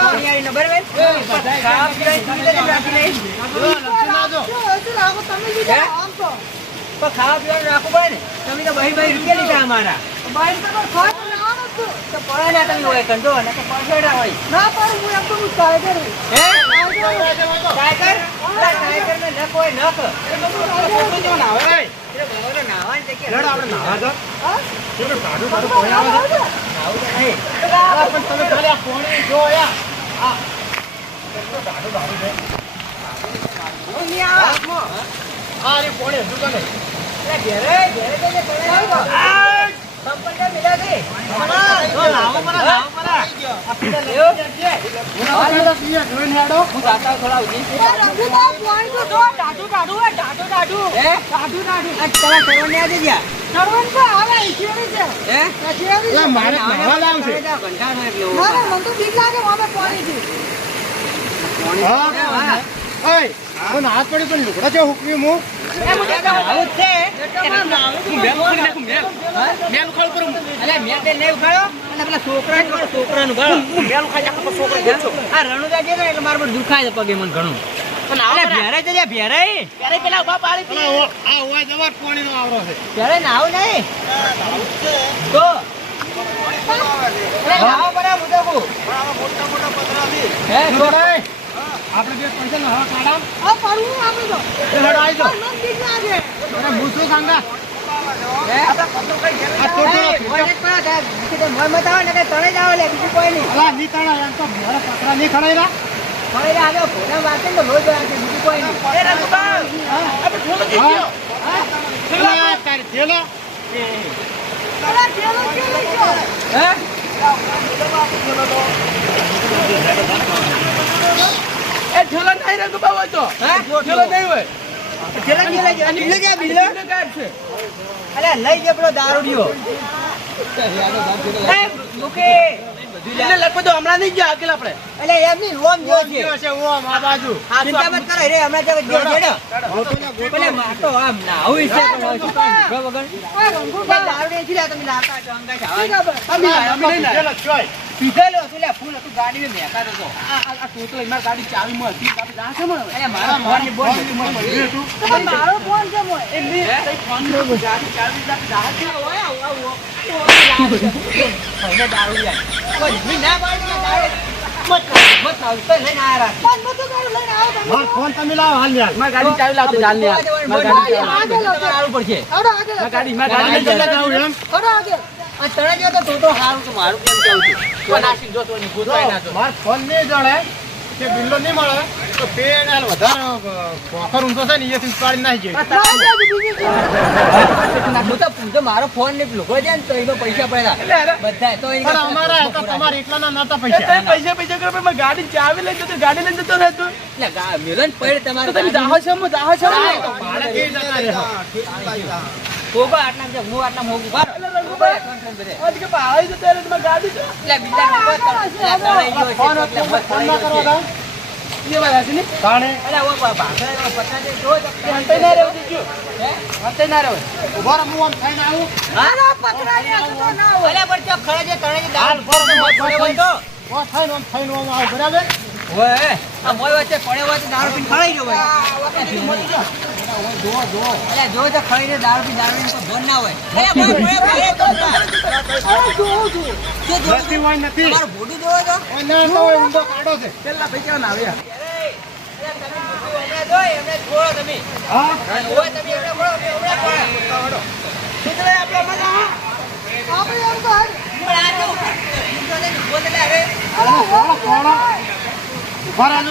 પોણિયારી number way ખાવા પીવાની સુવિધા રાખી લઈ ખાવા પીવાનું રાખવું પડે ને તમે તો બહી રૂપિયા લીધા અમારા તો પડે ને તમે હોય કંટો ને તો પડેડા હોય ના પર હું એમ તો ટાઈગર હે ટાઈગર ને ન કોઈ ન ક એ તો નાવે એ બરોબર નાવા છે કે લડ આપણે નાવા દો હા એ તો કાઢું કોઈ આવે છે આવું તો નહીં પણ તમે ખાલી આ પોણી જો આ કેટલો કાઢું છે ઓની આ રે પોણી હજુ તો નહીં એ ઘેરે ઘેરે જઈને પડે સંપન્ન મિલા દે જો લાવો પરા આપણે લેવો જજે આ તો પીએ જોઈને હેડો હું જાતા થોડા ઉજી એ રંગુ તો પોઈન્ટ તો જો ડાડુ હે ડાડુ આ તલા સરવને આજે ગયા સરવન તો આવે ઈશ્વરી છે હે ઈશ્વરી લા મારે નાવા લાવ છે ઘંટાનો એક લેવો ના મને તો બીક લાગે મારે પાણી થી હા ઓય આ ના હાથ પડી પણ લુગડા છે હુકવી મુ એ મુજે આવું છે મેલ ખાળ કરું અલે મેલ દે ને ઉગાડો અને પેલા છોકરાનું ગાળો હું મેલ ખાઈ આખો છોકરો ગયો આ રણુદા જે ને એટલે માર પર દુખાય છે પગે મન ઘણું પણ આલે ભેરે છે ભેરે પેલા ઉભા પાડી પેલા આ ઓય જવાર પાણીનો આવરો છે ભેરે નાવ નહીં તો અરે નાવ બરા મુદો કો મોટા પતરા થી હે છોડાય આપણે બે પૈસા ના કાઢા આ પાડું આપણે તો હેડો આવી જો મન દીક લાગે અરે મૂસો કાંગા હે આ પતરો કઈ ઘેર આ છોટો ઓય પડા દે કે મન મત આવે ને કે તણે જાવ લે બીજું કોઈ નહીં અલા ની તણા એમ તો મારા પતરા ની ખડાઈરા ખડાઈરા આગે ભોના વાતે તો લોજ આવે બીજું કોઈ નહીં એ રંગબા આપણે ઠોલો જીત્યો હા ઠેલા તાર ઠેલો અલા ઠેલો કે લઈ ગયો હે એ ઠેલો નહીં રંગબા હોય તો હે ઠેલો નહીં હોય ઠેલા કે લઈ ગયા બિલ્લે કે બિલ્લે કાઢ છે અલે લઈ ગયો પેલો દારૂડિયો એ મુકે એટલે લખો તો હમણાં નહીં ગયા અકેલા આપણે એટલે એમની રોમ જો છે ઓમ આ બાજુ ચિંતા મત કરે રે હમણાં તો જેડો પેલે માતો આમ ના હોય છે પણ વગર ઓય રંગુબા દારૂડિયા થી તમે લાતા છો અંગા જાવા અમે નહીં ના પીધેલો છે લે ફૂલ હતું ગાડી મે મેકા તો આ ટોટલ માર ગાડી ચાવી માં હતી ગાડી જા છે મને અરે મારા ફોન ની બોલ મળ્યું હતું મારો ફોન છે મોય એ મે કઈ ફોન નો ગાડી ચાવી જા છે ઓય આવો ઓય દારૂડિયા કોઈ મી ના બાડી દારૂ મત આવ તો લઈને આયા ફોન મત દારૂ લઈને આવો તમે ફોન તમે લાવ હાલ યાર માર ગાડી ચાવી લાવ તો ચાલ ને માર ગાડી આવું પડશે આવડો આગળ માર ગાડી લઈને જાવ એમ આવડો આગળ આ તળાજો તો હારું તો મારું કેમ કહું છું તો નાસી જો તો ની ગોતવાય ના તો માર ફોન ને જાણે કે બિલ્લો નહીં મળે તો પેન આલ વધારે પોખર ઊંધો છે ને એથી પાડી નાખી જાય તો મારો ફોન ને લોકો છે ને તો એમાં પૈસા પડ્યા બધા તો પણ અમારા હતા તમારે એટલા ના નતા પૈસા પૈસા કરે પણ ગાડી ચાવી લઈ જતો ગાડી લઈને જતો રહેતો એટલે મિલન પડે તમારે તમે જાહો છો મારે કે જતા રહે કોબા આટલા છે હું આટલા મોગું બાર એટલે રંગુબા આજ કે ભાઈ તો તેરે તમાર ગાડી છે એટલે બિલ્લા નંબર તળાઈ ગયો છે ફોન ના કરો દા ये वाला છે ને કાણે અરે ઓ ભાગા પતા દે જો હંતે ના રહેવ દીજો હે હંતે ના રહેવ ઉભા હું આમ થઈને આવું હા પતરા ને તો ના હોય અલે પર ચો ખળે જે તણે જે દાલ પર મત પડે હોય તો ઓ થઈને આમ આવ બરાબર ઓય આ મોય વચ્ચે પડે હોય તો દારૂ પીને ખળાઈ ગયો ભાઈ જો અરે જો તો ખળીને દારૂ પી દારૂ તો ધોન ના હોય અરે ભાઈ તો અરે જો નથી હોય નથી મારું બોડી જોવો તો ના તો ઊંડો કાઢો છે પેલા ભાઈ કેવા ના આવ્યા અરે તમે એમને છોડો તમે હા ઓય તમે એમને છોડો છોડો સુધરે આપણે મજા આપણે એમ તો પણ આ જો સુધરે બોલે હવે કોણ ઉભા રહેજો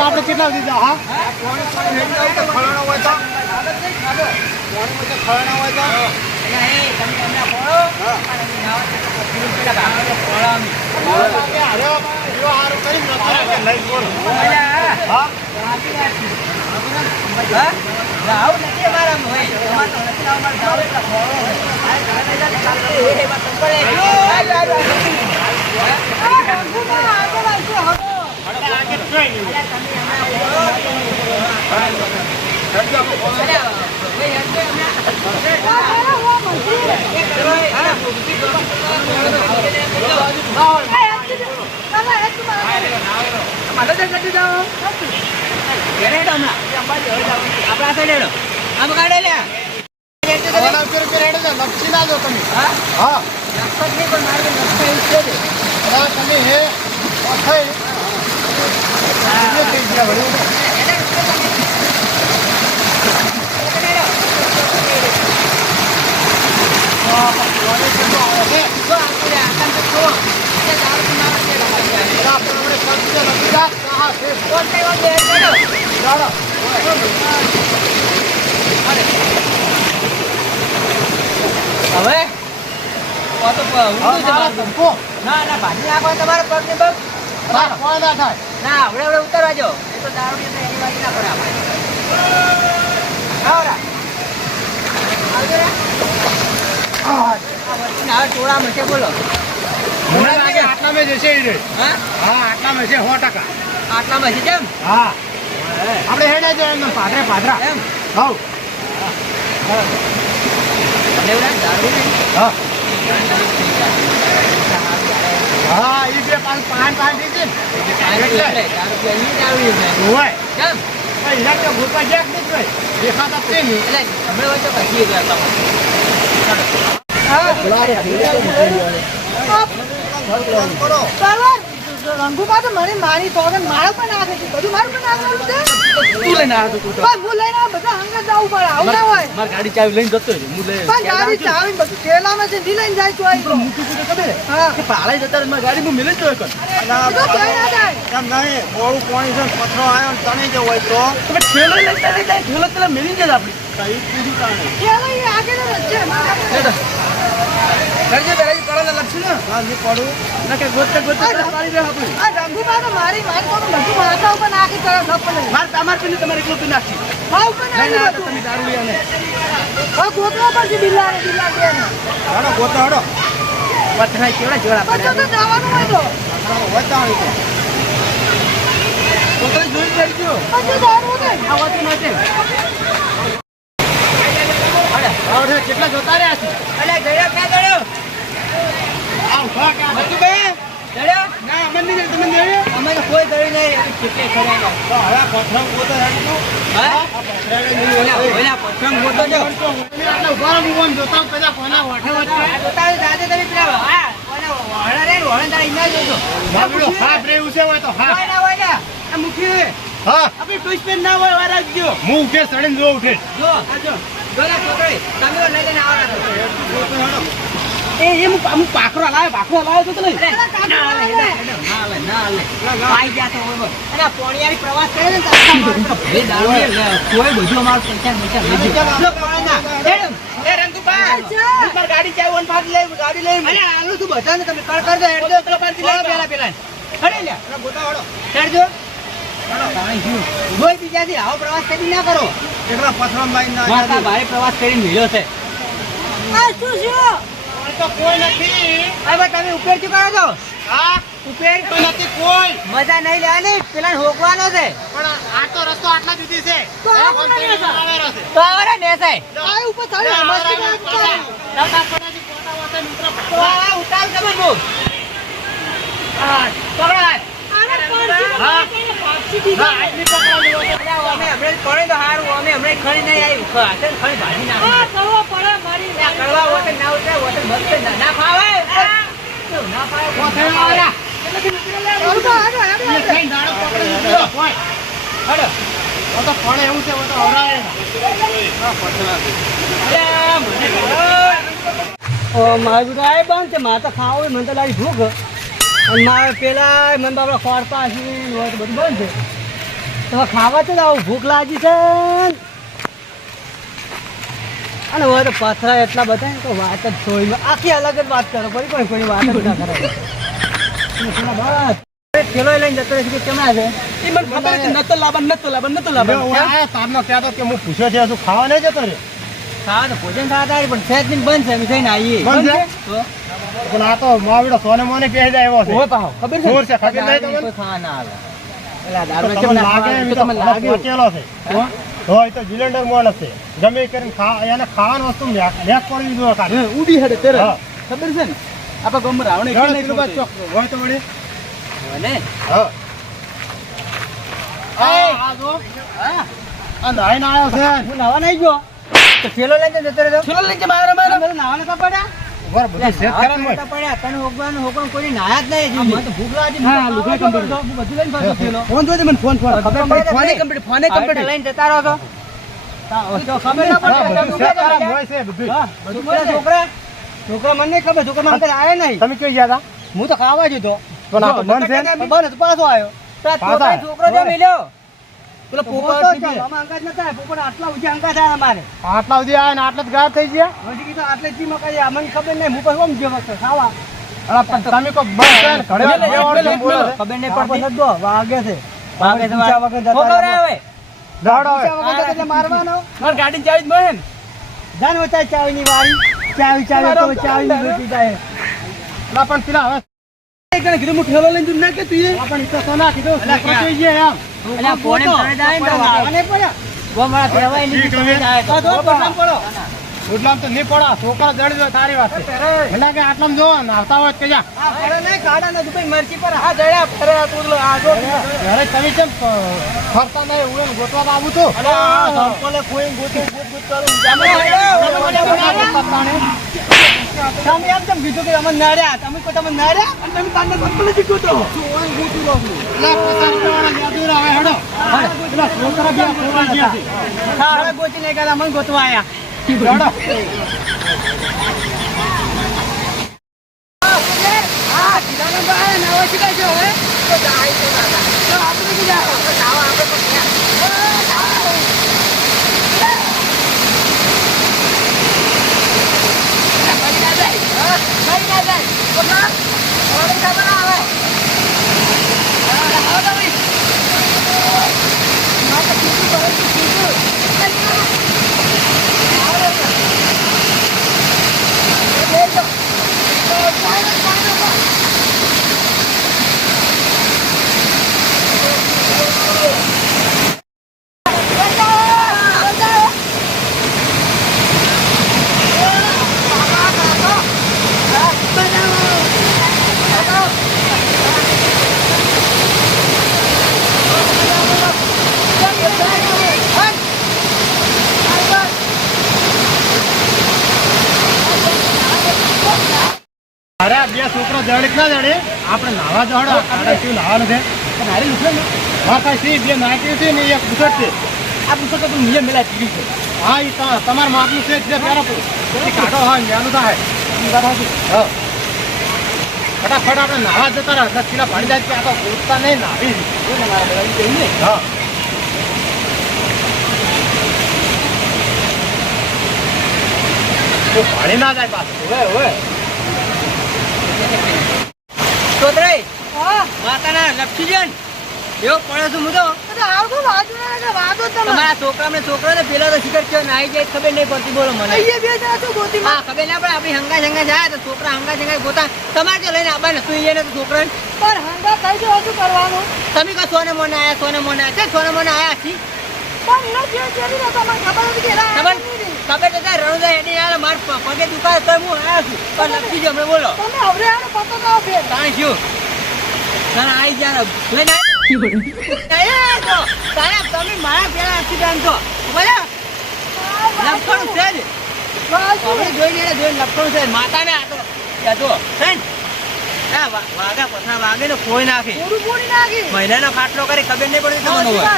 આપણે કેટલા દીધા હા ખળાનો હોય તો રાવ નથી અમારા હોય તમાર તો નથી રાવ માર દાવ એટલા ફોળો હોય આ ઘરે જા ચાલે એ માં સંપળે જો આ રંગુબા આગળ આવજો હડો આગળ જોઈ અલ્યા તમે હમણાં લક્ષી ના દો તમે. હા તમે હે હવે ના ના ભાજી નાખો તમારે પગ ને પગ ના થાય. ના હવે ઉતારવા જો એ તો દારૂ એની વાત ના કરે આપણે ટોળામાં છે બોલો મને લાગે આટલામાં જશે ઈ રે. હા હા આટલામાં છે 100%. આટલામાં છે કેમ હા આપણે હેડે છે એમ પાદરા એમ હાઉ. દારૂ નહીં હા હા ઈ બે પાંચ દીધી ને હોય કેમ ભાઈ લાગે ભૂપા જેક નીકળે દેખાતા જ નહીં. એટલે હમણાં હોય તો પછી રંગુમાં તો મને મારી સોગન મારો પણ નાખે છે બધું મારું પણ નાખવાનું છે તું લઈને આવ્યો તું પણ હું લઈને આવું, બધા હંગાત જવું પડે આવું ના હોય મારી ગાડી ચાવી લઈને જતો રહ્યો હું લઈ પણ ગાડી ચાવી બધું થેલામાં છે ની લઈને જાય તો મૂકી કુટે ખબર હા કે પાળે જતા મારી ગાડી હું મિલે જ જોયો કર એ તો જોઈ ના જાય એમ નહીં મોડું પાણી છે પથરો આવ્યો ને તને જો હોય તો તમે ઠેલો લઈને ચાલી જાય ઠેલો પેલા મિલી જાય આપડી કઈ પૂરી કારણે થેલો એ આગળ જ છે કરજો બેરાજી કરો ને લક્ષી ને હા ની પડું ના કે ગોતે પાડી દે આપડી આ રંગુમાં તો મારી તો બધું માથા ઉપર નાખી કરે સપને માર તમાર પીને તમારે એકલું પી નાખી હા ઉપર નહીં ના નાખી તમે દારૂ લઈ આને હા ગોતવા પડશે બિલ્લા દે હાડો ગોતો હાડો પથરાય કેવડા જોડા પછી તો જવાનું હોય તો વચાણી તો તો જોઈ લેજો પછી દારૂ દે આવતું નથી આવડે કેટલા જોતા રહ્યા છે અલે ગયો ક્યાં ગયો આવ ભા કે મતું બે ગયો ના અમન ની તમે નહીં અમે તો કોઈ ગયું નહીં કેટલે ખરે તો હવે પથરો ગોતો હેડો હા આ પથરા ઓલા પથરંગ ગોતો જો એટલે ઉભા મુવન જોતા પેલા કોના વાઠે વાઠે જોતા દાદે તમે પેલા હા કોને વહણા રે વહણા તારી ઇના જોજો બાબડો હા બ્રે ઉસે હોય તો હા હોય ના આ મુખી હા આપી ટુઈસ પેન ના હોય વારા જો હું ઉઠે સડીને જો ઉઠે જો આ જો ગોલા છોકરી તમે લઈ જઈને આવવાના એ હું પાખરો લાવ્યો તો નહીં ના હાલે પાઈ ગયા તો હોય અને આ પોણિયારી પ્રવાસ કરે ને તો આખા માણસો ભલે દારૂ લે કોઈ બધું અમારું પૈસા લેજો જો પોણા એ રંગુબા ઉપર ગાડી ચાવી ઓન ભાગ લે ગાડી લઈ અરે આલુ તું બધાને તમે કર દો હેડ દો પેલા પાછી લઈ પેલા અરે લે ગોતા હાડો હેડ જો કોઈ બીજાથી આવો પ્રવાસ કરી ના કરો કેટલા પથરામ લાઈન ના માતા ભારે પ્રવાસ કરીને મળ્યો છે આ શું શું તો કોઈ નથી હવે તમે ઉપર શું કરો છો હા ઉપર કોઈ નથી કોઈ મજા નહીં લેવાની પેલા હોકવાનો છે પણ આ તો રસ્તો આટલા સુધી છે તો આ કોણ છે તો આવરે નેસાય આ ઉપર થાળી મસ્તી તો આ ઉતાર તમે બો હા પકડા આને પાછી હા આટલી પકડાની હોય અમે હમણાં પડે તો હારું અમે હમણાં ખરી નહીં આવી ખરી ભાજી આ ના કરવા પડે મારી કરવા હોતે ના ઉતરે હોતે મસ્ત ના ફાવે ના ફાવે કોથળા આડો દાડો પકડી દીધો કોઈ હડો તો ફળે એવું છે તો હવરાય મારે બધું આ બંધ છે મારે તો ખાવું મને તો લાગી ભૂખ અને મારે પેલા મને બાપડા ખોરપા છે બધું બંધ છે તો ખાવા તો આવું ભૂખ લાગી છે અને હવે તો પથરા એટલા બધા ને તો વાત જ થોડી આખી અલગ જ વાત કરો કોઈ કોઈ વાત જ ના કરે ખેલો લઈને જતો રહે કે કેમ આવે એ મને ખબર છે નતો લાવન તારનો કહેતો કે હું પૂછ્યો છે શું ખાવા નહીં જતો રે ખાવા તો ભોજન ખાવા થાય પણ સહેજ દિન બંધ છે અમે થઈને આવીએ બંધ છે? પણ આ તો માવડો સોને મોને પહેરી જાય એવો છે ખબર જોર છે, ખબર નહીં તમને? કોઈ ખાવા ના આવે પેલા દારૂ તમને લાગે એમ તો તમને લાગે પહોંચેલો છે તો એ તો સિલિન્ડર માણસ છે ગમે એ કરીને એને ખાવાની વસ્તુ લેક પડી દીધું કાઢ ઉડી હેડે તેરે હા. ખબર છે ને આપણા ગામમાં રાવણે કે નહીં હોય તો વળી ને હા આ જો હા આ નાઈને આવ્યો છે હું નાવા નહીં ગયો તો થેલો લઈને જતો રહ્યો ચલો લઈ મારે મારે બધું નાવાને કા પડ્યા ઉપર બધું સેટ કરાને હોય પડ્યા તને હોકવાનું હોકવાનું કોઈ નાયા જ નહીં મને તો ભૂખ લાગી હા લુગડા કમ્પ્લીટ હું બધું લઈને પાછો થેલો ફોન જોજે મને ફોન ખબર પડે ફોને નહીં. કમ્પ્લીટ ફોને કમ્પ્લીટ લઈને જતા રહો તો તો ખબર ના હા, પડે બધું સેટ કરાને હોય છે બધું બધું બોલે છોકરા છોકરા મને નહીં ખબર છોકરા મને આયા નહીં તમે કઈ ગયા હતા હું તો ખાવા જ હતો તો ના તો બંધ છે ને? બસ પાછો આવ્યો પાછો આવ્યો? છોકરો જો મિલ્યો પેલો પોપટ આમાં અંકાજ નતા પોપટ આટલા ઊંચા અંકા થાય અમારે આટલા સુધી આવ્યા ને આટલા જ ગાયબ થઈ ગયા હજી કીધું આટલે જ મકાઈ અમને ખબર નહીં હું પછી જે વખત ખાવા અલા પણ તમે કોઈ બંધ છે ને ઘરે લે, લે, બેવાડો લે, બોલો છે. ખબર નહીં પડતી વાગે છે વાગે છે, ઊંચા વગર જતા ખબર રહે હવે. દાડો હવે. ઊંચા વગર જતા એટલે મારવાનો માર ગાડી ચાવી જ મળે ને જાન વચાય ચાવીની વાળી ચાવી ચાવી તો ચાવીની બેટી જાય અલા પણ પેલા હવે એક જણે કીધું હું ઠેલો લઈને તું ના કે તું એ પણ ઈ તો સોના કીધું છોકરો કઈ ગયા એમ અલ્યા ફોને ઘરે જાય ને તો વાગવાને પડ્યા ગો મારા કહેવાય નહીં ઠીક તમે હવે. જાય તો. આ તો બદનામ પડો ઉડલામ તો નહીં પડા છોકરા જડી જાય તારી વાત છે એના કે આટલામાં જો ને આવતા હોય તો કહેજા આ ફરે નહીં ગાડા ને દુબઈ મરચી પર હા જડ્યા ફરે આ તું આ જો ઘરે તમે કેમ ફરતા નહીં ઉડે ને ગોતવા તો આવું છું અલ્યા સંકોલે કોઈ ગોતું ગોત કરું તમે તમે એમ કેમ કીધું કે અમે નડ્યા તમે કોઈ તમે નડ્યા અને તમે તારને સંપલે જીતો તો એટલે પચાસ રૂપિયાવાળા યાદુર આવે હેડો પેલા છોકરા બે ફોરવા ગયા છે હા હવે ગોતી નહીં ગયા અમને ગોતવા આયા હેડો અરે આ બે છોકરા જડે ના જડે આપણે નાવા જડો આપણે શું નાવાનું છે મારી લુખે ને હા કઈ છે બે નાખ્યું છે ને એક પૂછટ છે આ પુસ્તક તો નિયમ મેલા ટીવી છે હા એ તમારા માપનું છે જે પહેલા કાઢો હા એનું થાય હા ફટાફટ આપણે નાવા જતા રહ્યા 10 કિલો પાણી જાય કે આ તો ગોતતા નહીં નાવી હા તો પાણી ના જાય પાછું ઓય છોકરાઈ હા માતાના લપસી જાય ને એવો પડે છું હું તો તો આવતો વાજો ને વાગો તમે તમારા છોકરાને પેલા તો શિખર થયો ને આવી જાય ખબર નહીં પડતી બોલો મને અહીંયા બે જણા છો ગોતી હા ખબર ના પડે આપણી હંગા જાય તો છોકરા હંગા ગોતા તમારે જો લઈને આવવા ને તું ને તો છોકરાને પર હંગા કઈ જો શું કરવાનું તમે કહો સોને મોને આયા છે સોને મોને આયા છી પણ ન જે જેની ના તમને ખબર હતી કે ખબર ખબર તો થાય રણુદા હેડી આવે માર પગે દુખાય તો હું આયા છું પણ લપસી ગયો હમણાં બોલો તમે હવે આને પતો ના ફેર તાણ શું તાણ આવી જાય લઈને આયા તો તારા તમે મારા પેલા એક્સિડન્ટ તો બોલો લપસણ છે જ આપણે જોઈને લપસણ છે માતાને આ તો યાદો છે ને હા વાગા પથરા વાગે ને કોઈ નાખે પૂરું પૂરી નાખી મહિનાનો ખાટલો કરી ખબર નહીં પડતી તમને હોય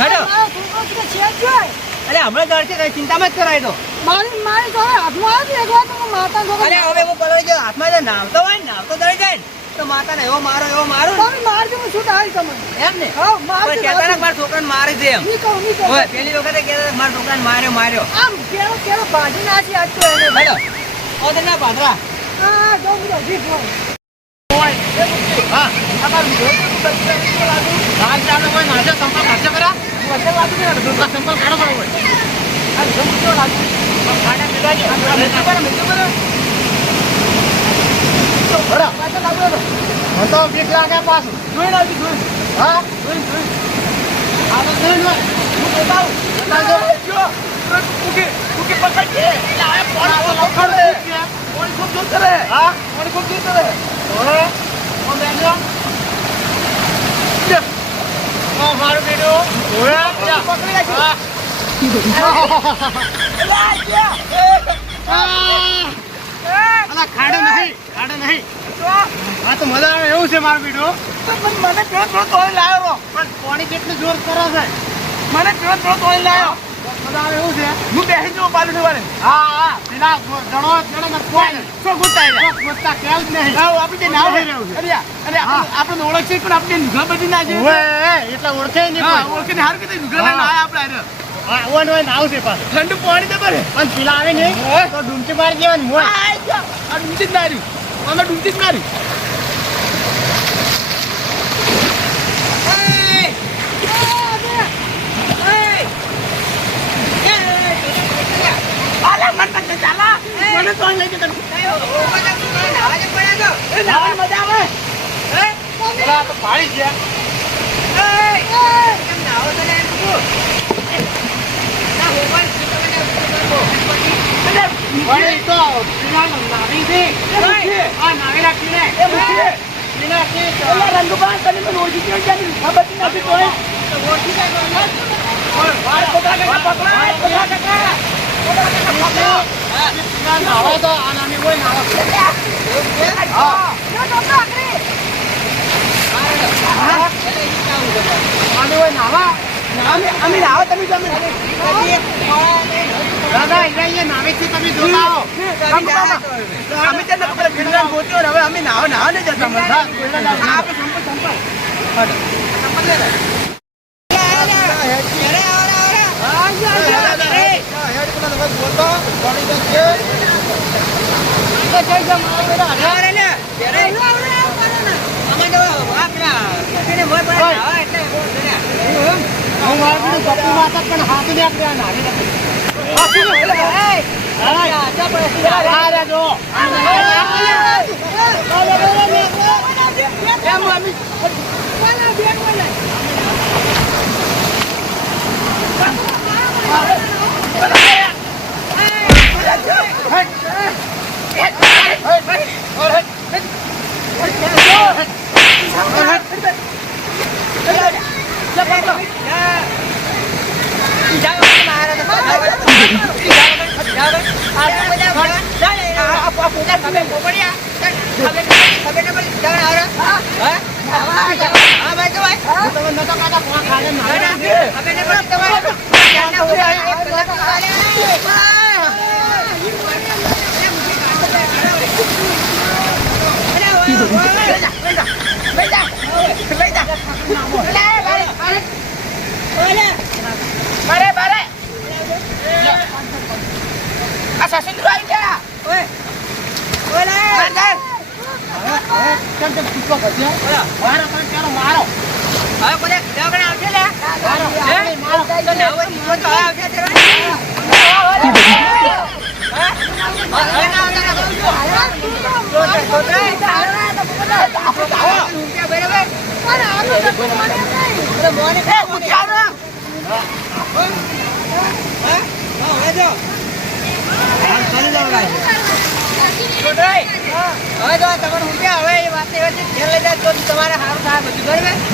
હેડો મારો છોકરો છે છે જોય અરે હમણાં દર્શે કઈ ચિંતામાં જ કરાય તો મારી મારી તો હાથમાં આવે ને એક વાર તો હું માતા જોડે અરે હવે હું પલળી ગયો હાથમાં જે નાવતો હોય ને નાવતો દળી જાય ને તો માતાને એવો મારો તમે મારજો હું શું થાય તમને એમ ને હા મારજો હવે કહેતા ને મારા છોકરાને મારી દે એમ ની કહું ઓય પેલી વખતે કહેતા હતા, મારા છોકરાને માર્યો આમ કેરો કેરો ભાજી નાખી આજ તો એને હેડો ઓતે ના પાદરા હા જો હું જી ફોન હા રાત ચાલે હોય નાજો સંપર્ક ખર્ચો કરા વચ્ચે વાતું નહીં હતું. દુસરા સંપર્ક કાઢો પડે હોય આ જમું કેવું લાગ્યું? ખાડા પીડાની આ મેચું કરો. બરાબર પાછળ લાગ્યો હતો. મને તો બીક લાગે પાછું જોઈને આવજો, જોઈને. હા જોઈને. આ તો જોઈને હોય. હું મારું બેટું ખાડો નહીં હા તો મજા આવે એવું છે મારું બેટું મને પેલો થોડો તોડી લાવ્યો પણ પાણી કેટલું જોર કરે છે મને પેલો થોડો તોડી લાવ્યો મજા આવે એવું છે હું બેસી જઉં પાલું વાળે હા પેલા જણો કોઈ શું ગુસ્સા ગોતતા કેમ જ નહીં આપણે નાવ થઈ રહ્યું છે અરે આપણે ઓળખ છે પણ આપણે નુગા બધી ના છે એટલે ઓળખે નહીં હા ઓળખીને હારું કીધું નુગા ના આપણે ઓન હોય નાવ છે પાછું ઠંડુ પાણી દે બરે પણ પેલા આવે નહીં તો ડૂમકી મારી દેવાની મોય આ ડૂમતી જ માર્યું અમે ડૂમતી જ મારી મને તો લઈ જતો મજા આવે પેલા તો પાડી ગયા પણ એ તો પેલા નાવી છે આ નાવેલા કીને પેલા કે રંગુબા તને તો ઓળખી કેમ જાની ખબર નથી કોઈ ઓળખી જાય વાળ પકડા કાકા નાવા તો આ નાની હોય નાવા નાની હોય નાવા અમે આવો તમે ગમે દાદા અહીંયા નાવે છે તમે જોતા આવો અમે તેને પેલા ભીડરામ ગોત્યો હવે અમે નાવા ને જતા આપણે પણ હાથ ને આપણે નાવી મારો હવે કોઈ દગણ આવશે લે મારો તો નાવ તો આવશે હવે તો તમારે રૂપિયા હવે એ વાત એવા છે ઘેર લઈ જાય તો તમારે સારું થાય બધું બરાબર